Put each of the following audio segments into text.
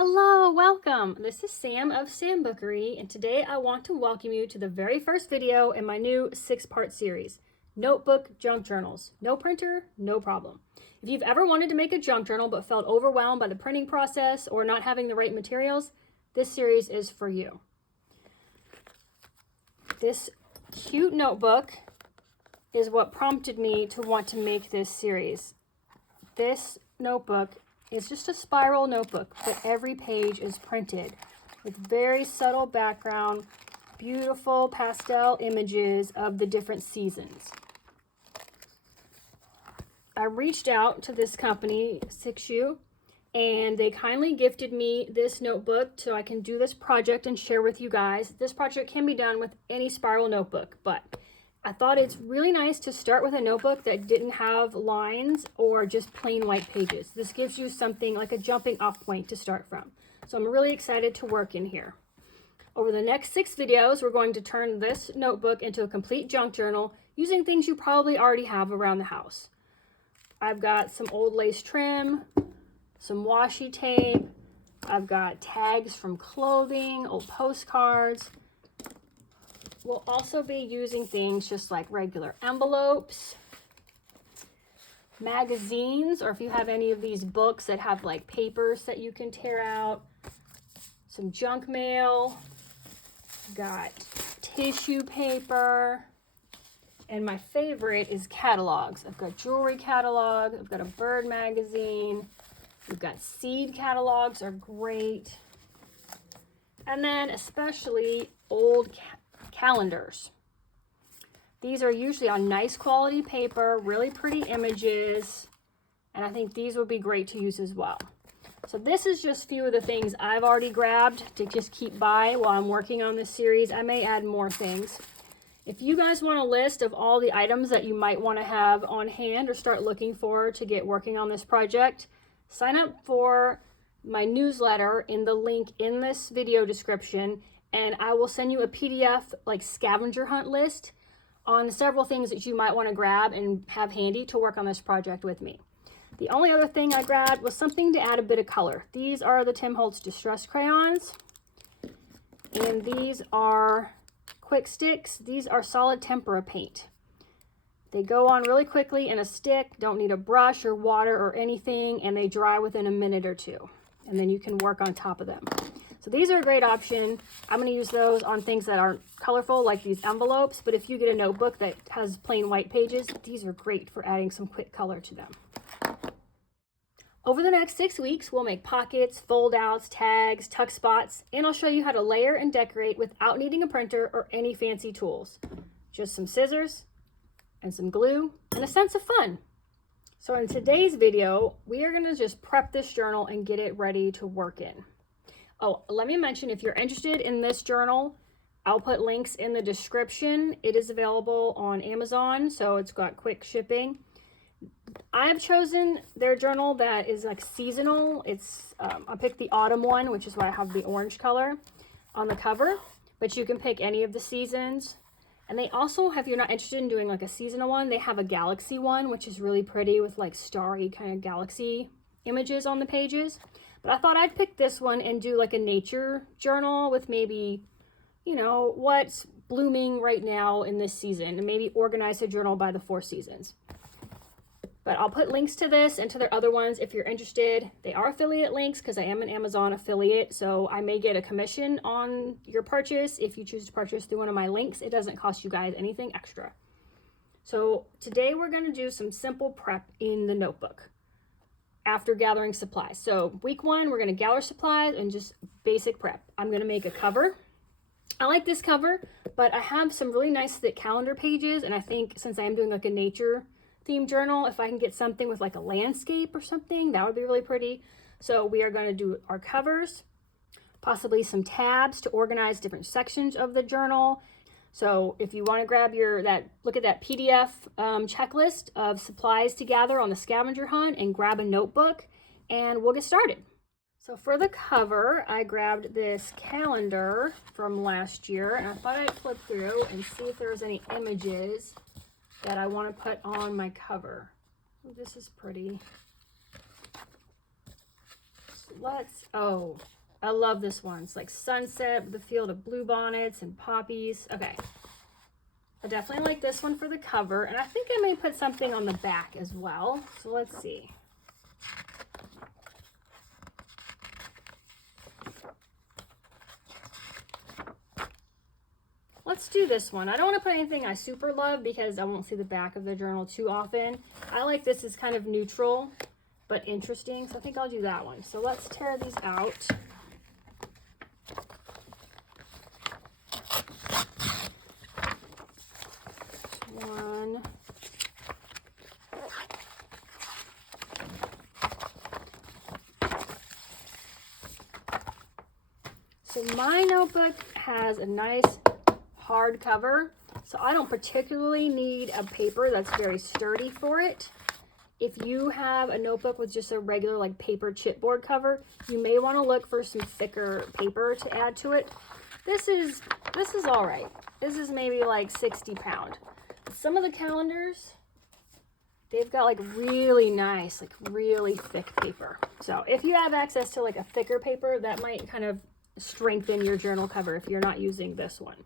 Hello, welcome. This is Sam of Sambookery, and today I want to welcome you to the very first video in my new 6-part series, Notebook Junk Journals. No printer, no problem. If you've ever wanted to make a junk journal but felt overwhelmed by the printing process or not having the right materials, this series is for you. This cute notebook is what prompted me to want to make this series. This notebook is just a spiral notebook, but every page is printed with very subtle background, beautiful pastel images of the different seasons. I reached out to this company, Xuxiao, and they kindly gifted me this notebook so I can do this project and share with you guys. This project can be done with any spiral notebook, but I thought it's really nice to start with a notebook that didn't have lines or just plain white pages. This gives you something like a jumping off point to start from. So I'm really excited to work in here. Over the next 6 videos, we're going to turn this notebook into a complete junk journal using things you probably already have around the house. I've got some old lace trim, some washi tape, I've got tags from clothing, old postcards. We'll also be using things just like regular envelopes, magazines, or if you have any of these books that have like papers that you can tear out, some junk mail, got tissue paper, and my favorite is catalogs. I've got jewelry catalog, I've got a bird magazine, we've got seed catalogs are great, and then especially old calendars. These are usually on nice quality paper, really pretty images, and I think these would be great to use as well. So this is just a few of the things I've already grabbed to just keep by while I'm working on this series. I may add more things. If you guys want a list of all the items that you might want to have on hand or start looking for to get working on this project, sign up for my newsletter in the link in this video description, and I will send you a PDF like scavenger hunt list on several things that you might want to grab and have handy to work on this project with me. The only other thing I grabbed was something to add a bit of color. These are the Tim Holtz Distress Crayons, and these are Quick Sticks. These are solid tempera paint. They go on really quickly in a stick, don't need a brush or water or anything, and they dry within a minute or two. And then you can work on top of them. So these are a great option. I'm going to use those on things that aren't colorful, like these envelopes, but if you get a notebook that has plain white pages, these are great for adding some quick color to them. Over the next 6 weeks, we'll make pockets, fold outs, tags, tuck spots, and I'll show you how to layer and decorate without needing a printer or any fancy tools. Just some scissors and some glue and a sense of fun. So in today's video, we are going to just prep this journal and get it ready to work in. Oh, let me mention, if you're interested in this journal, I'll put links in the description. It is available on Amazon, so it's got quick shipping. I've chosen their journal that is like seasonal. I picked the autumn one, which is why I have the orange color on the cover, but you can pick any of the seasons. And they also, if you're not interested in doing like a seasonal one, they have a galaxy one, which is really pretty with like starry kind of galaxy images on the pages. But I thought I'd pick this one and do like a nature journal with maybe, you know, what's blooming right now in this season, and maybe organize a journal by the 4 seasons. But I'll put links to this and to their other ones if you're interested. They are affiliate links because I am an Amazon affiliate, so I may get a commission on your purchase if you choose to purchase through one of my links. It doesn't cost you guys anything extra. So today we're going to do some simple prep in the notebook after gathering supplies. So week 1, we're going to gather supplies and just basic prep. I'm going to make a cover. I like this cover, but I have some really nice thick calendar pages, and I think since I am doing like a nature theme journal, if I can get something with like a landscape or something, that would be really pretty. So we are going to do our covers, possibly some tabs to organize different sections of the journal. So if you want to grab look at that PDF checklist of supplies to gather on the scavenger hunt and grab a notebook, and we'll get started. So for the cover, I grabbed this calendar from last year, and I thought I'd flip through and see if there was any images that I want to put on my cover. Oh, this is pretty. Let's see. oh, I love this one. It's like sunset with a field of bluebonnets and poppies. Okay. I definitely like this one for the cover, and I think I may put something on the back as well. So let's see. Let's do this one. I don't want to put anything I super love because I won't see the back of the journal too often. I like this as kind of neutral, but interesting. So I think I'll do that one. So let's tear these out. One. So my notebook has a nice hard cover, so I don't particularly need a paper that's very sturdy for it. If you have a notebook with just a regular like paper chipboard cover, you may want to look for some thicker paper to add to it. This is all right. This is maybe like 60 pound. Some of the calendars, they've got like really nice, like really thick paper. So if you have access to like a thicker paper, that might kind of strengthen your journal cover if you're not using this one.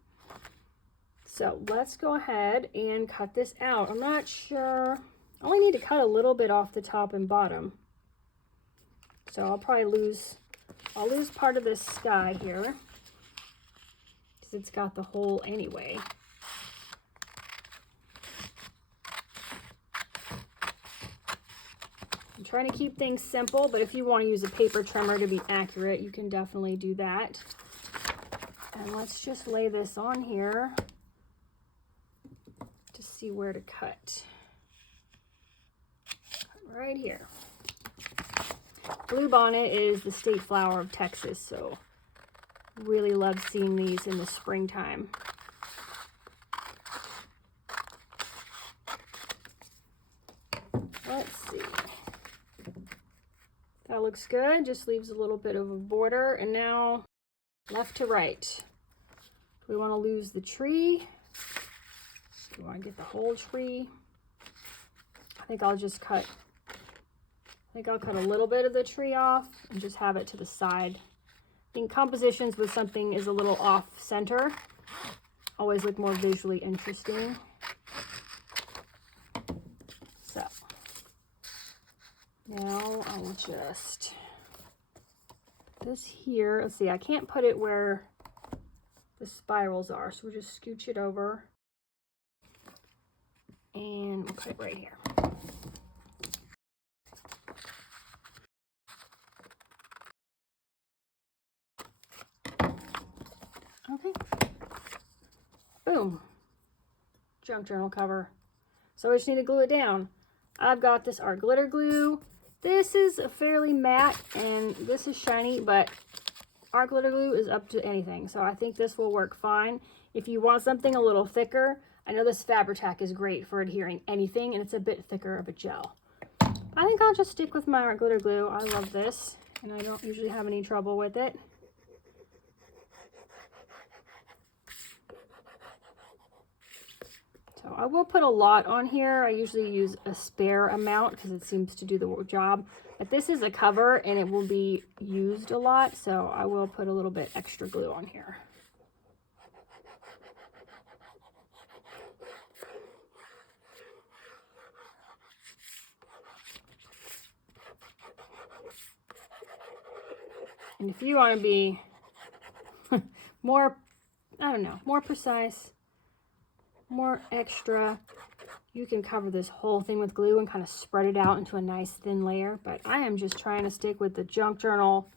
So let's go ahead and cut this out. I'm not sure, I only need to cut a little bit off the top and bottom. So I'll probably lose part of this sky here because it's got the hole anyway. I'm trying to keep things simple, but if you want to use a paper trimmer to be accurate, you can definitely do that. And let's just lay this on here. See where to cut. Right here. Bluebonnet is the state flower of Texas, so really love seeing these in the springtime. Let's see. That looks good. Just leaves a little bit of a border. And now left to right. Do we want to lose the tree? Do you want to get the whole tree? I think I'll cut a little bit of the tree off and just have it to the side. I think compositions with something is a little off center always look more visually interesting. So now I'll just put this here. Let's see, I can't put it where the spirals are, so we'll just scooch it over. And we'll put it right here. Okay. Boom. Junk journal cover. So I just need to glue it down. I've got this art glitter glue. This is a fairly matte and this is shiny, but art glitter glue is up to anything. So I think this will work fine. If you want something a little thicker, I know this Fabri-Tac is great for adhering anything, and it's a bit thicker of a gel. I think I'll just stick with my art glitter glue. I love this, and I don't usually have any trouble with it. So I will put a lot on here. I usually use a spare amount because it seems to do the job. But this is a cover, and it will be used a lot, so I will put a little bit extra glue on here. And if you want to be more, I don't know, more precise, more extra, you can cover this whole thing with glue and kind of spread it out into a nice thin layer. But I am just trying to stick with the junk journal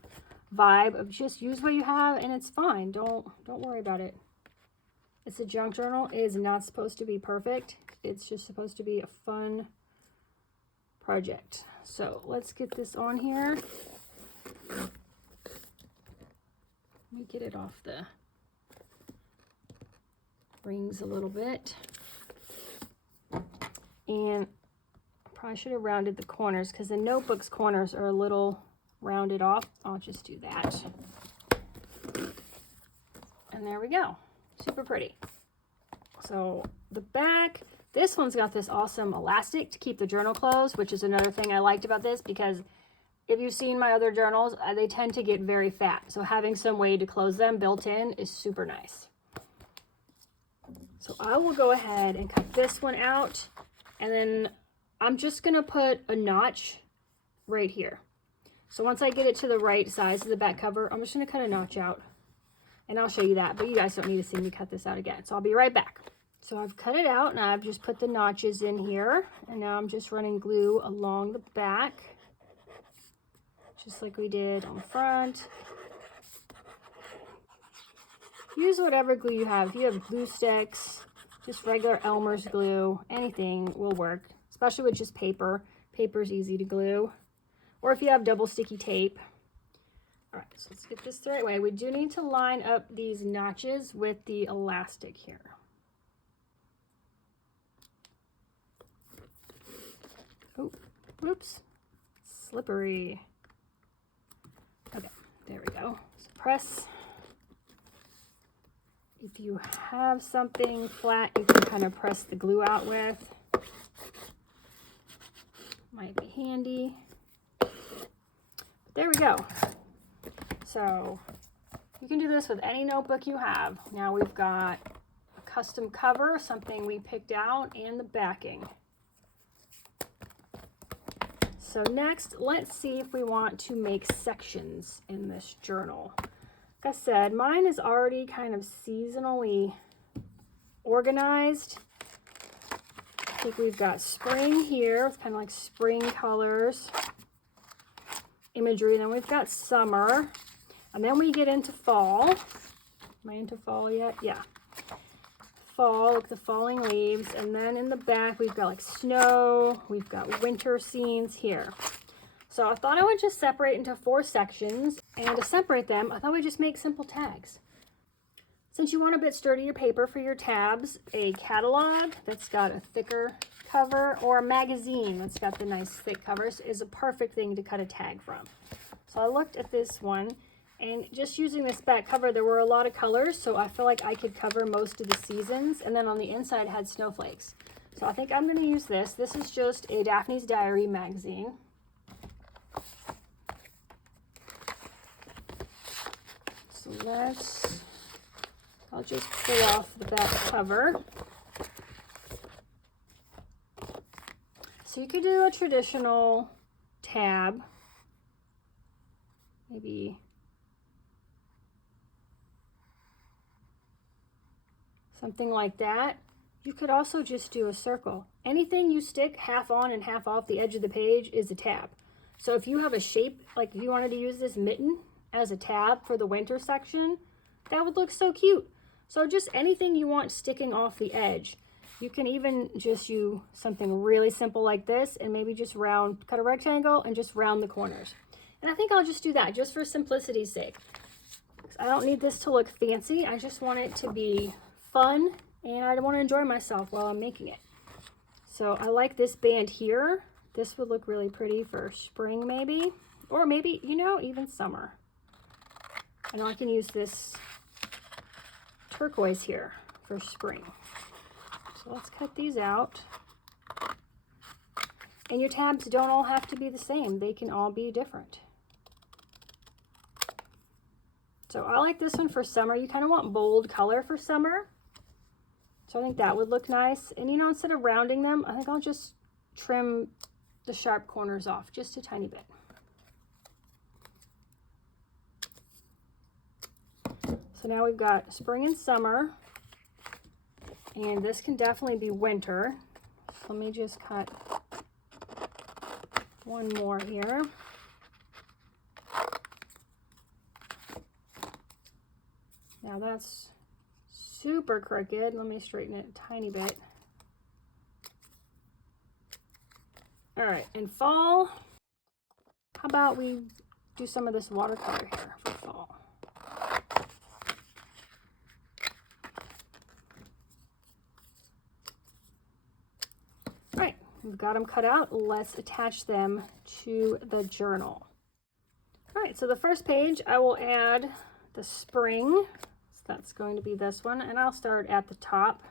vibe of just use what you have and it's fine. Don't worry about it. It's a junk journal. It is not supposed to be perfect. It's just supposed to be a fun project. So let's get this on here. Let me get it off the rings a little bit. And I probably should have rounded the corners because the notebook's corners are a little rounded off. I'll just do that. And there we go. Super pretty. So the back, this one's got this awesome elastic to keep the journal closed, which is another thing I liked about this because if you've seen my other journals, they tend to get very fat. So having some way to close them built in is super nice. So I will go ahead and cut this one out, and then I'm just gonna put a notch right here. So once I get it to the right size of the back cover, I'm just gonna cut a notch out, and I'll show you that, but you guys don't need to see me cut this out again. So I'll be right back. So I've cut it out and I've just put the notches in here, and now I'm just running glue along the back, just like we did on the front. Use whatever glue you have. If you have glue sticks, just regular Elmer's glue, anything will work, especially with just paper. Paper is easy to glue. Or if you have double sticky tape. All right, so let's get this the right way. We do need to line up these notches with the elastic here. Oh, whoops, slippery. Okay, there we go. So press. If you have something flat, you can kind of press the glue out with. Might be handy. But there we go. So you can do this with any notebook you have. Now we've got a custom cover, something we picked out, and the backing. So next, let's see if we want to make sections in this journal. Like I said, mine is already kind of seasonally organized. I think we've got spring here. It's kind of like spring colors, imagery. Then we've got summer. And then we get into fall. Am I into fall yet? Yeah. Fall, like the falling leaves. And then in the back, we've got like snow. We've got winter scenes here. So I thought I would just separate into 4 sections, and to separate them, I thought we'd just make simple tags. Since you want a bit sturdier paper for your tabs, a catalog that's got a thicker cover or a magazine that's got the nice thick covers is a perfect thing to cut a tag from. So I looked at this one, and just using this back cover, there were a lot of colors, so I feel like I could cover most of the seasons, and then on the inside had snowflakes. So I think I'm going to use this. This is just a Daphne's Diary magazine. So I'll just pull off the back cover. So you could do a traditional tab, maybe something like that. You could also just do a circle. Anything you stick half on and half off the edge of the page is a tab. So if you have a shape, like if you wanted to use this mitten as a tab for the winter section, that would look so cute. So just anything you want sticking off the edge. You can even just use something really simple like this and maybe just cut a rectangle and just round the corners. And I think I'll just do that just for simplicity's sake. I don't need this to look fancy. I just want it to be fun, and I want to enjoy myself while I'm making it. So I like this band here. This would look really pretty for spring maybe, or maybe, you know, even summer. I know I can use this turquoise here for spring. So let's cut these out. And your tabs don't all have to be the same. They can all be different. So I like this one for summer. You kind of want bold color for summer. So I think that would look nice. And you know, instead of rounding them, I think I'll just trim the sharp corners off just a tiny bit. So now we've got spring and summer, and this can definitely be winter. So let me just cut one more here. Now that's super crooked. Let me straighten it a tiny bit. All right, in fall, how about we do some of this watercolor here for fall? All right, we've got them cut out. Let's attach them to the journal. All right, so the first page, I will add the spring. So that's going to be this one, and I'll start at the top.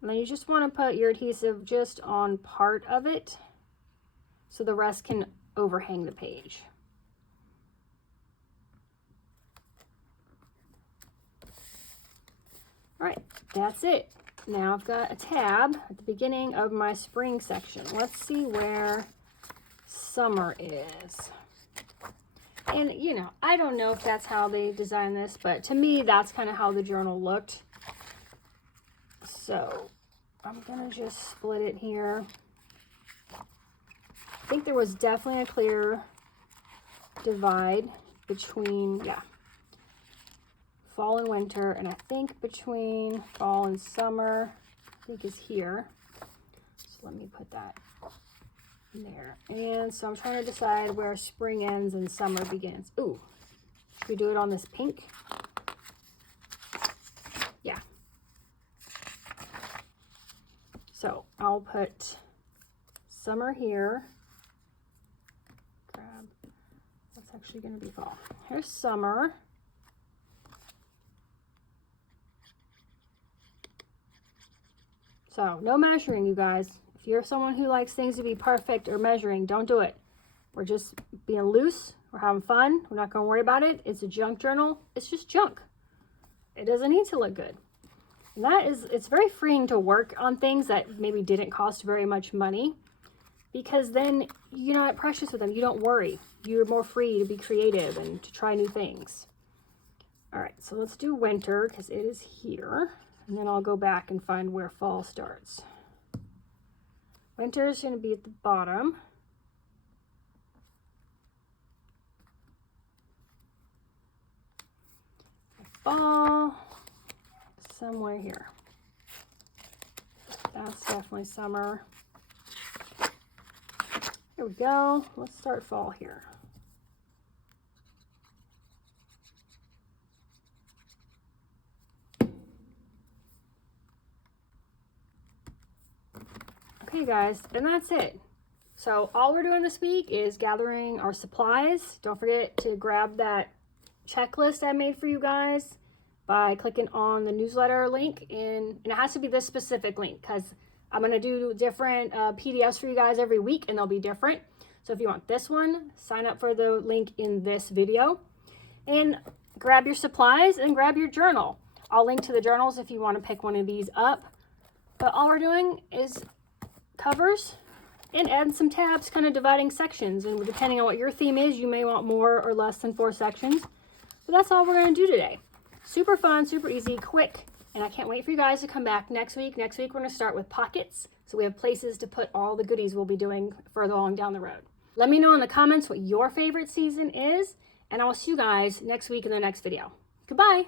And then you just want to put your adhesive just on part of it. so the rest can overhang the page. All right, that's it. Now I've got a tab at the beginning of my spring section. Let's see where summer is. And you know, I don't know if that's how they designed this, but to me, that's kind of how the journal looked. So I'm gonna just split it here. I think there was definitely a clear divide between, yeah, fall and winter, and I think between fall and summer, I think is here. So let me put that in there. And so I'm trying to decide where spring ends and summer begins. Ooh, should we do it on this pink? Yeah. So I'll put summer here. Grab, what's actually going to be fall? Here's summer. So no measuring, you guys. If you're someone who likes things to be perfect or measuring, don't do it. We're just being loose. We're having fun. We're not going to worry about it. It's a junk journal. It's just junk. It doesn't need to look good. And it's very freeing to work on things that maybe didn't cost very much money, because then you're not precious with them. You don't worry. You're more free to be creative and to try new things. All right, so let's do winter because it is here. And then I'll go back and find where fall starts. Winter is going to be at the bottom. Fall, somewhere here. That's definitely summer. Here we go. Let's start fall here. Okay guys, and that's it. So all we're doing this week is gathering our supplies. Don't forget to grab that checklist I made for you guys by clicking on the newsletter link, and it has to be this specific link because I'm going to do different PDFs for you guys every week, and they'll be different. So if you want this one, sign up for the link in this video and grab your supplies and grab your journal. I'll link to the journals if you want to pick one of these up. But all we're doing is covers and add some tabs, kind of dividing sections, and depending on what your theme is, you may want more or less than 4 sections. But that's all we're going to do today. Super fun, super easy, quick, and I can't wait for you guys to come back next week. Next week we're going to start with pockets, so we have places to put all the goodies we'll be doing further along down the road. Let me know in the comments what your favorite season is, and I will see you guys next week in the next video. Goodbye.